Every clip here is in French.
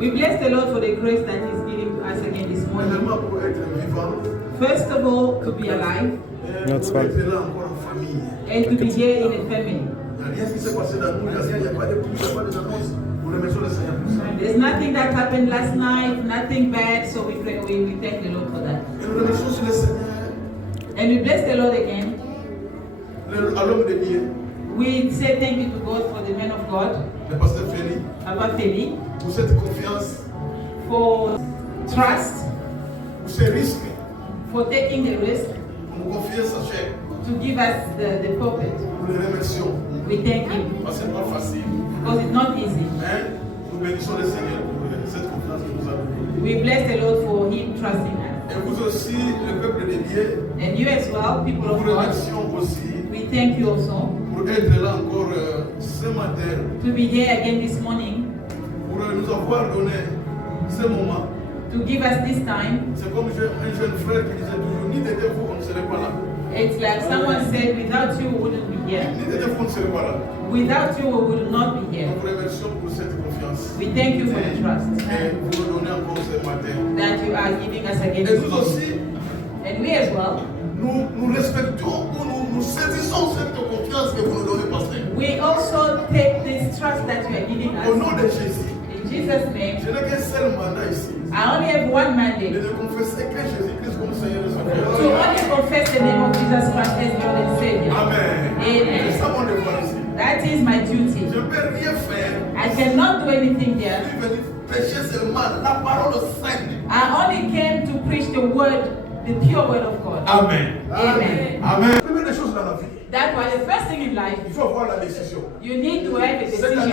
We bless the Lord for the grace that He's giving to us again this morning. Premièrement, pour être vivant. First of all, to be alive. That's right. Être là encore en famille. And to be here in a family. Il n'y a rien qui s'est passé dans nous, il n'y a pas de pluie, il n'y a pas de annonces. Nous remercions le Seigneur pour ça. There's nothing that happened last night, nothing bad, so we thank the Lord for that. Et nous remercions aussi le Seigneur. And we bless the Lord again. À l'homme de Dieu. We say thank you to God for the man of God. Le pasteur Félix. Papa Félix. Pour cette confiance. For trust. Pour ces risques. For taking the risk. Pour nous confier sa chair. To give us the pulpit. Nous le remercions. We thank Him. Parce que ce n'est pas facile. Because it's not easy. Mais nous bénissons le Seigneur pour cette confiance que nous avons. We bless the Lord for Him trusting us. Et vous aussi, le peuple de Dieu. And you as well, people of nous God. Nous remercions aussi. We thank you also. Pour être là encore ce matin. To be here again this morning. Pour nous avoir donné ce moment. To give us this time. C'est comme un jeune frère qui disait toujours, ni d'être vous, on ne serait pas là. It's like someone said, without you, we wouldn't be here. Ni d'être vous, on ne serait pas là. Without you, we would not be here. Nous vous remercions pour cette confiance. We thank you for the trust. Et vous nous donnez encore ce matin. That you are giving us again. Et nous aussi. And we as well. Nous respectons ou nous saisissons cette confiance que vous nous donnez, pasteur. We also take this trust that you are giving us. Au nom de Jésus. In Jesus' name. Je n'ai qu'un seul mandat ici. I only have one mandate. De confesser que Jésus-Christ comme Seigneur et Sauveur. To only confess the name of Jesus Christ as Lord and Savior. Amen. Amen. C'est ça mon devoir ici. That is my duty. Je ne peux rien faire. I cannot do anything there. Je suis venu prêcher seulement la parole sainte. I only came to preach the word, the pure word of God. Amen. Amen. Amen. La première des choses dans la vie. That's why the first thing in life. Il faut avoir la décision. You need to have a decision.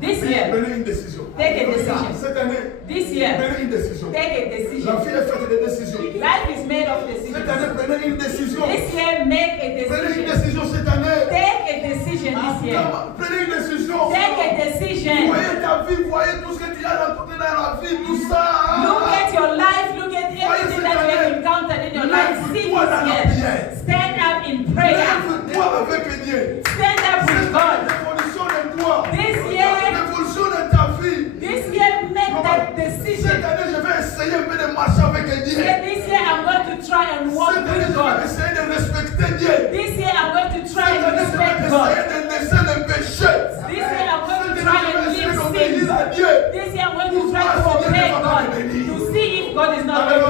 This year. Prenez une décision. Take a decision. Cette année. This year. Prenez une décision. Take a decision. La vie est faite de décisions. Life is made of decisions. Cette année, prenez une décision. This year, make a decision. Prenez une décision cette année. Take a decision this year. Prenez une décision. Take a decision. Voyez ta vie, voyez tout ce que tu as rencontré dans la vie, tout ça. Look at your life, look at everything that you have encountered in your life. See this year. Stand up in prayer. Lève-toi avec Dieu. Stand up with God. L'évolution de toi. This year. L'évolution de ta vie. This year, make that decision. Cette année, je vais essayer un peu de marcher avec Dieu. This year, I'm going to try and walk Cette année, with je God. vais essayer de respecter Dieu. This year, I'm going to try Cette and année, je respect vais God. essayer de laisser le péché. This year, I'm going to try and live sin. Dieu. This year, I'm going to try to obey God to see if God is not going to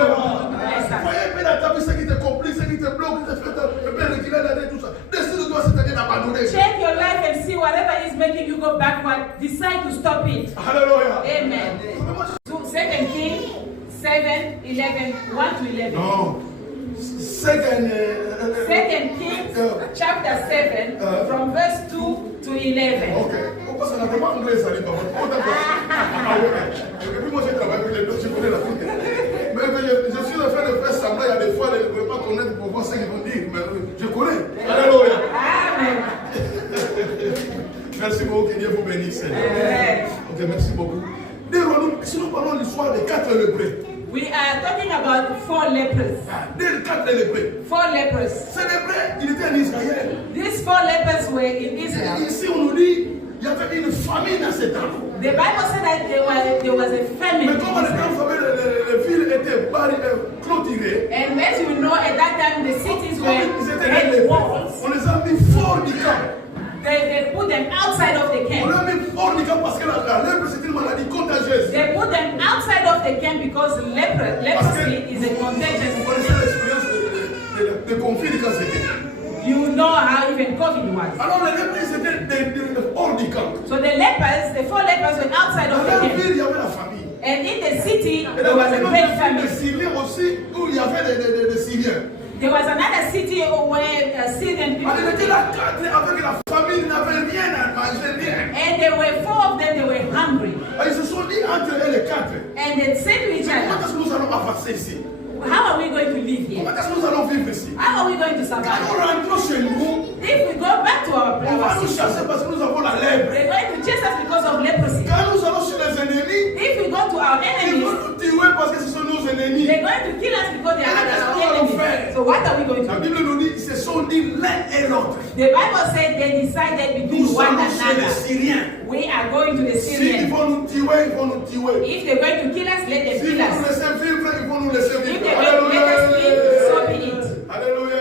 bless us. Voyez un peu dans ta vie ce qui te complique, ce qui te bloque, ce qui te fait reculer l'année, tout ça. Décide-toi cette année d'abandonner. Check your life and see whatever is making you go backward. Decide to stop it. Hallelujah. Amen. 2 Kings 7, 11, 1 to 11. No. Second Kings chapter 7 from verse 2 to 11. Okay. Pourquoi ça n'a pas anglais ça, les parents? Et puis moi j'ai travaillé avec les deux, je connais la langue. Mais je suis en train de faire semblant, il y a des fois, je ne peux pas connaître pour voir ce qu'ils vont dire, mais je connais. Alléluia. Amen. Merci beaucoup, que Dieu vous bénisse. Ok, merci beaucoup. Si nous parlons de l'histoire des 4 lépreux. We are talking about 4 lepers. Des 4 lépreux. 4 lepers. Ces lépreux, ils étaient en Israël. These 4 lepers were in Israel. Ici, on nous dit il y avait une famine à ce temps. The Bible said that there was a famine. Mais comme les villes étaient clôturées, and as you know, at that time the cities had walls. On les a mis fort du camp. They put them outside of the camp. On les a mis fort du camp parce que la lèpre c'est une maladie contagieuse. They put them outside of the camp because leprosy is a contagious. Vous connaissez l'expérience de conflit quand c'était. You know how even COVID was. Alors les lépreux étaient hors du camp. So the 4 lepers were outside of the Dans la camp. ville, il y avait la famille. And in the city, Et there was a great des famine. Syriens aussi, où il y avait des Syriens. There was another city where Syrian people. Alors, ils étaient là 4 avec la famille, ils n'avaient rien à manger, rien. And there were 4 of them, they were hungry. Et ils se sont dit entre eux les 4. And they said to each Comment other, est-ce que nous allons avancer ici? how are we going to live here? Comment est-ce que nous allons vivre ici? How are we going to Quand survive? nous rentrons chez nous, If we go back to our on va nous place, chasser parce que nous avons la lèpre. they're going to chase us because of leprosy. Quand nous allons chez les ennemis, If we go to our ils enemies, vont nous tuer parce que ce sont nos ennemis. they're going to kill us because they are our enemies. So what are we going La to do? Bible nous dit, ils se sont dit l'un et l'autre. The Bible said they decided between Nous one allons chez les another. Syriens. We we are going to the Si ils Syrians. vont nous tuer, ils vont nous tuer. If they're going to kill us, let them S'ils kill vont nous us. laisser vivre, ils vont nous laisser If vivre. they're going to let us live, so be it. Alléluia.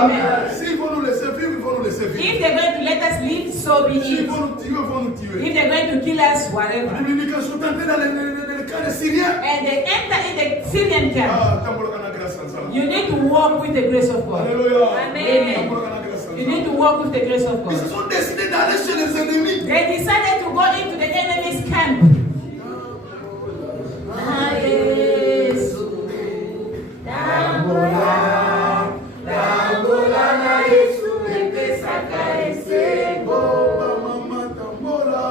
Amen. S'ils vont nous laisser vivre, ils vont nous laisser If vivre. they're going to let us live, so be S'ils it. vont nous tuer, ils vont nous tuer. If they're going to kill us, La whatever. Bible dit que sont entrés dans le camp des Syriens. And they enter in the Syrian camp. Ah, tambolo kana grâce à ça. You need to walk with the grace of God. Alléluia. Amen. Tambolo kana grâce à You ça. need to walk with the grace of Ils se God. sont décidés d'aller chez les ennemis. They decided to go into the enemy's camp. Ah, yes. Mama tambola.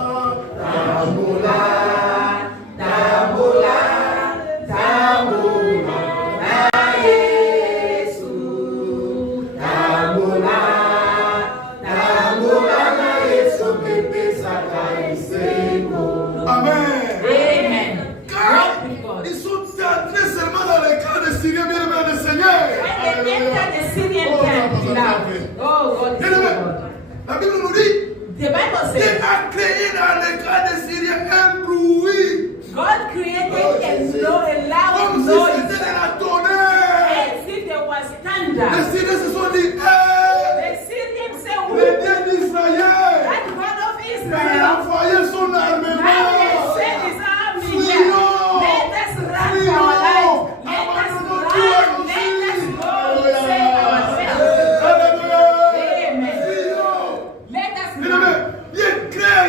Amen. Amen. Walk with Car God. ils sont entrés seulement dans le camp des Syriens, bien aimé le Seigneur. When they enter the Syrian camp, beloved. Oh, God is Bien aimé, good. la Bible nous dit, The Bible Dieu says a créé dans le camp des Syriens un bruit, God created a loud comme si noise c'était de la tonnerre. as if there was thunder. Les Syriens se sont dit, The Syrians say, le Dieu d'Israël, that God of il Israel, a envoyé son now armement. he sent his army here. Let us run for our lives. Let us run. Let us go to save ourselves. Amen. Let us run. Dieu crée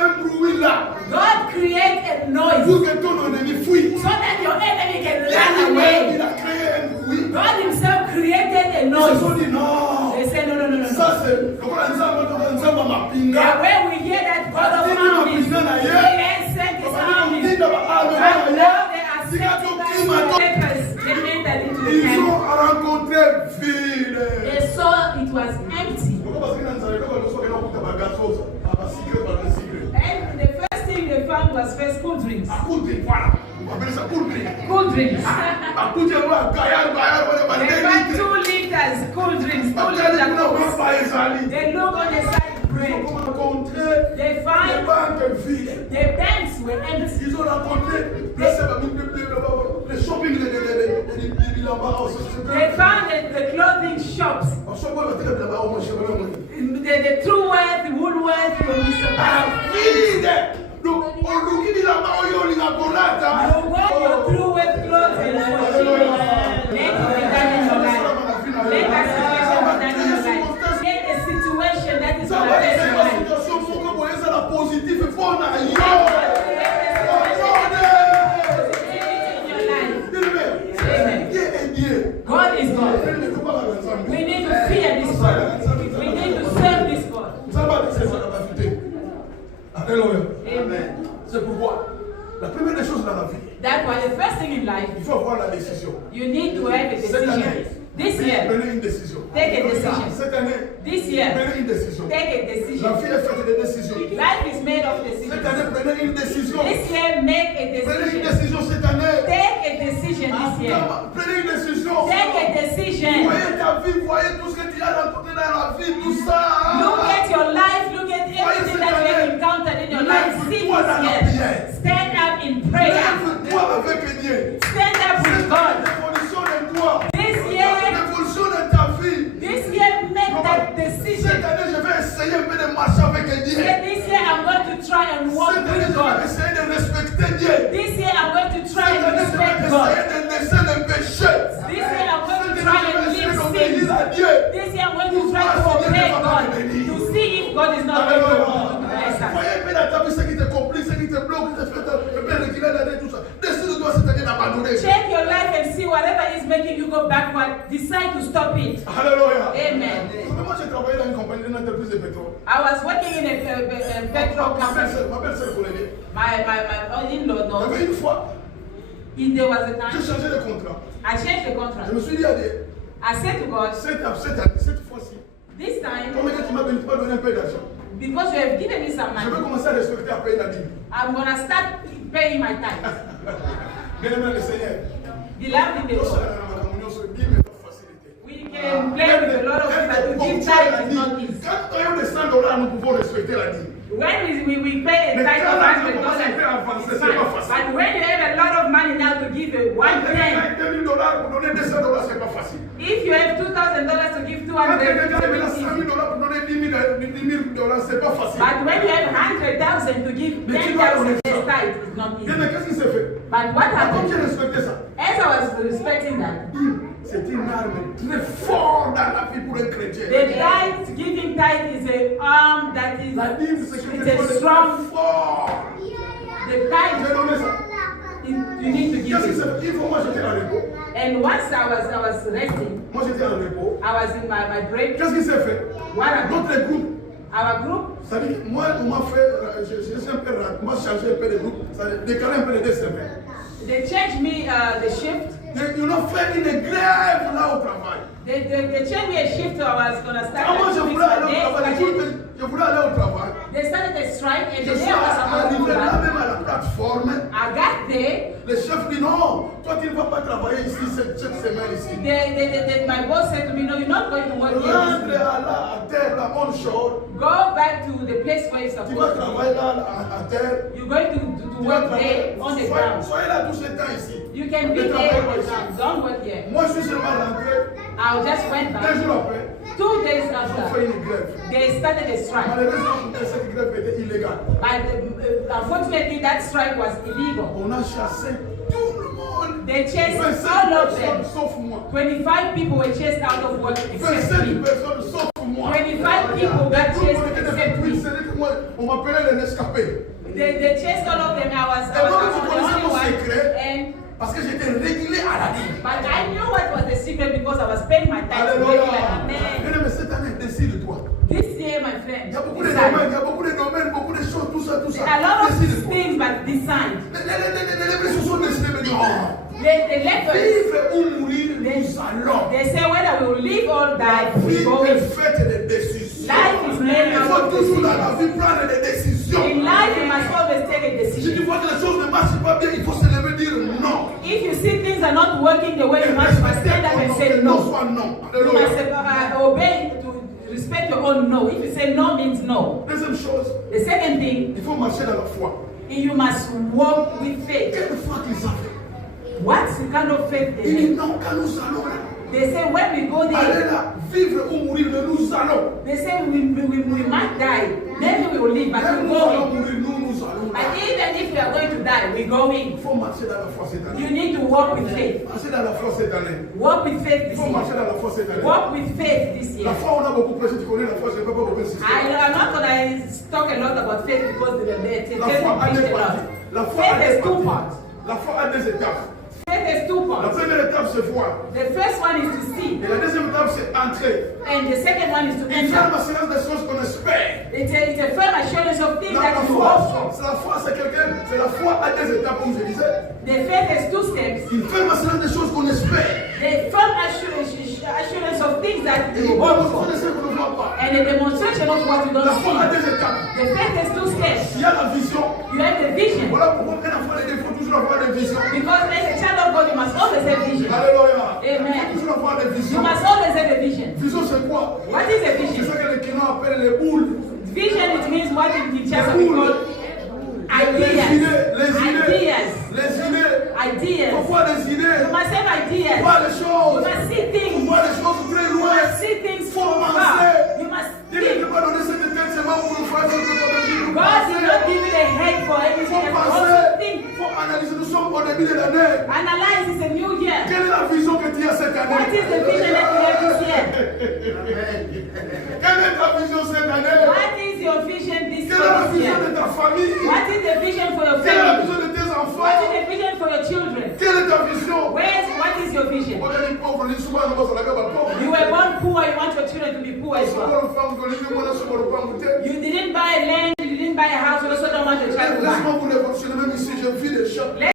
un bruit là God create a noise pour que ton ennemi fuit. so that your enemy can Il run away. a créé un bruit. God himself created a Ils se noise. sont dit non. They said, no. Ça c'est comme on Nzamba mapinga. And when we hear that God of armies, he has sent his armies. And now they are sending us lepers. They entered into the Ils camp. ont rencontré vide. They saw it was empty. And the first thing they found was first cool drinks. Cool drinks. They found 2 liters cool drinks. 2 liters Cokes. They look on the side bread. They find the banks were empty. Ils ont rencontré les shopping, They found the clothing shops. The Truworth, Woolworth, you go your Truworth clothing for cheap. Let it be done in your life. Let that situation be done in your life. Get a situation that is going to affect your life. God is God. We need to fear this God. We need to serve this God. Alléluia. Amen. C'est pourquoi la première des choses dans la vie, That's why the first thing in life, il faut avoir la décision. you need to have a decision. This year, Prenez une décision. take a decision. Cette année, This year, prenez une décision. take a La decision. vie est faite de décisions. Life is made of Cette decisions. année, prenez une décision. This year, make a Prenez une decision. décision cette année. Take a decision this year. Prenez une décision. Take a decision. Voyez ta vie, voyez tout ce que tu as rencontré dans la vie, tout ça. Look at your life. Look at everything that you have encountered in your life. See this year. Stand up in prayer. Lève-toi avec Dieu. Stand up with God. Révolutionne-toi. This year, Révolutionne ta vie. this year, make that decision. Cette année, je vais essayer un peu de marcher avec Dieu. Say, this year, I'm going to try and walk Cette année, with je vais God. essayer de respecter Dieu. This year, I'm going to try Cette and année, je vais respect God. essayer de laisser le péché. This year, I'm going to Cette try année, je and vais essayer live d'obéir sin. à Dieu. This year, I'm going to try to obey God to see if God is not going to bless us. Voyez bien dans ta vie ce qui te complique, ce qui te bloque, ce qui te fait reculer l'année, tout ça. Décide-toi cette année d'abandonner. Check your life and see whatever is making you go backward. Decide to stop it. Alléluia. Amen. Moi, j'ai travaillé dans une compagnie, une entreprise de pétrole. I was working in a petrol company. Ma belle-sœur connaît bien. My in-law Il y knows. avait une fois, If there was a j'ai time, changé de contrat. I changed the Je contract. me suis dit à Dieu, I said to God, cette fois-ci, this time, comme tu m'as donné un peu d'argent, because you have given me some je vais money, commencer à respecter, à payer la dîme. I'm going to start paying my time. Bien aimé le Seigneur. Beloved in the Lorsque Lord, la communion se dit, mais pas facilité. we can play with a lot of people. To give time is not easy. Quand nous avons des $100, nous pouvons respecter la dîme. When we pay a Mais tithe quand of l'argent commence à $100, faire avancer, it's c'est pas fine. facile. But when you have a lot of money now to give a Quand tu 110, gagnes $2000 pour donner $200, c'est pas facile. if you have $2,000 to give Quand quelqu'un gagne $200, $100,000 pour donner $10,000, c'est pas facile. but when you have 100,000 to give Mais tu dois donner 10,000 ça. as tithe, it's not Bien, easy. mais qu'est-ce qui s'est fait? But what Quand j'ai happened? respecté ça, As I was respecting that, c'est une arme très forte dans la vie pour un chrétien. the tithe, giving tithe is a arm that is, La Bible, c'est quelque it's a chose de très strong, fort. the J'ai tithe, donné ça. you need to give Qu'est-ce qui s'est it. fait? Une fois, moi, j'étais en repos. And once I was resting, Moi, j'étais en repos. I was in my break. Qu'est-ce qui s'est fait? What happened? Notre groupe, Our group, ça dit que moi, on m'a fait, j'ai un peu, moi, changé un peu de groupe, ça a décalé un peu les 2 semaines. they changed me the shift. Ils ont fait une grève là au travail. They changed me a shift, so I was gonna start. Moi, je at 2 voulais weeks aller a day, au travail. but Je voulais aller au travail. they started a strike, and Je the suis day I was supposed to arrivé go là back, même à la plateforme. I got there. Le chef dit non, toi tu ne vas pas travailler ici cette semaine ici. My boss said to me, "No, you're not going to work here. Rentre this week. à terre, là, on shore. Go back to the place where you're Tu vas supposed to travailler be. là à terre. You're going to Tu vas work travailler. there on the ground. Soyez là tout ce temps ici. You can be Ne there travaillez on pas the ici. ground. Don't work here." Moi je suis seulement rentré. I just went 2 back. jours après, 2 days ils ont fait after, une grève. they started a strike. Malheureusement, cette grève était illégale. But unfortunately, that strike was illegal. On a chassé tout le monde. They chased 27 all of personnes them. sauf moi. 25 people were chased out of work except 27 me. personnes sauf moi. 25 people got Tout le chased monde était except depuis, me. c'est-à-dire que moi, on m'appelait les escapés. They chased all of them. I was Et moi, je the connaissais only mon one. secret And parce que j'étais régulé à la vie. but I knew what was the secret because I was paying my taxes Alléluia. regularly. Bien Amen. aimé, cette année, décide-toi. This year, my friend, Il y a beaucoup de decide. domaines, il y a beaucoup de domaines, beaucoup de choses, tout ça, tout ça. A lot of Décide-toi. things, but decide. Les lépreux se sont décidés de dire, oh, The lepers, vivre ou mourir, nous allons. they say whether we will live or die, La we vie go est in. faite de décisions. Life is made Il out faut of toujours dans la decisions. vie prendre des décisions. In life, you must always take a Si tu decision. vois que les choses ne marchent pas bien, il faut se lever et dire non. If you see things are not working the way you must stand up and say Que non no. soit non. You must Alléluia. obey to respect your own no. If you say no means no. Deuxième chose, The second thing, il faut marcher dans la foi. you must walk with faith. Quelle foi qu'ils avaient. What kind of faith they Il dit have? non, quand nous allons là, They say when we go allez there, là, vivre ou mourir, nous allons. they say we might die. Maybe we will live, but Quand we nous go allons in. mourir, nous allons là. But even if we are going to die, we go in. Il faut marcher dans la foi cette You année. need to walk with faith. Marcher dans la foi cette année. Walk with faith Il this faut marcher year. dans la foi cette année. Walk with faith this year. La foi, on a beaucoup prêché, tu connais la foi, je ne vais pas beaucoup insister. I'm not going to talk a lot about faith because the La foi a preached deux a lot. parties. La foi a Faith deux has two parties. parts. La foi a 2 étapes. Faith has two La parts. première étape, c'est voir. The first one is to see, Et la deuxième étape, c'est entrer. and the second one is to Il fait enter. l'assurance des choses qu'on espère. It's a firm assurance of things La that you foi, hope for. c'est la foi, c'est quelqu'un, c'est la foi à 2 étapes, comme je disais. The faith has two steps. Il fait l'assurance des choses qu'on espère. The firm assurance of things that Et you il hope va for, nous faire qu'on ne voit pas. and a demonstration of what you La don't foi a see. 2 étapes. The faith has two steps. Il y a la vision. You have the vision. Voilà pourquoi un enfant de Dieu, il faut toujours avoir des visions. Because as a child of God, you must always have vision. Alléluia. Amen. Il faut toujours avoir des You visions. must always have a vision. Vision, c'est quoi? What is a C'est vision? ça que les Kinois appellent les boules. Vision, it means what in the church Les we boules. call Les idées. Les idées. ideas. Les idées. Ideas. Il faut voir des idées. You must have ideas. Voir les You choses. must see Il faut things. voir les choses très You loin. must see things Faut from penser. far. You must Dieu ne think. peut pas donner cette tête seulement pour nous faire ce que nous devons God did not penser. give you the head for Il everything. faut You penser. also think. Il faut analyser. Nous sommes au début de l'année. Analyze. It's a new year. Quelle est la vision que tu as cette année? What is the vision that you have this year? Quelle est ta vision cette année? What is your vision this Quelle est la vision year? de ta famille? What is the vision for your Quelle est la family? vision de tes What enfants? is the vision for your children? Quelle est ta vision? What is your vision? On est pauvre, on est souvent dans la pauvre. You were born poor, you want your children to be poor as well. You didn't buy land, you didn't buy a house, you also don't want your child to buy. Laisse-moi vous révolutionner, même ici, je vis des champs.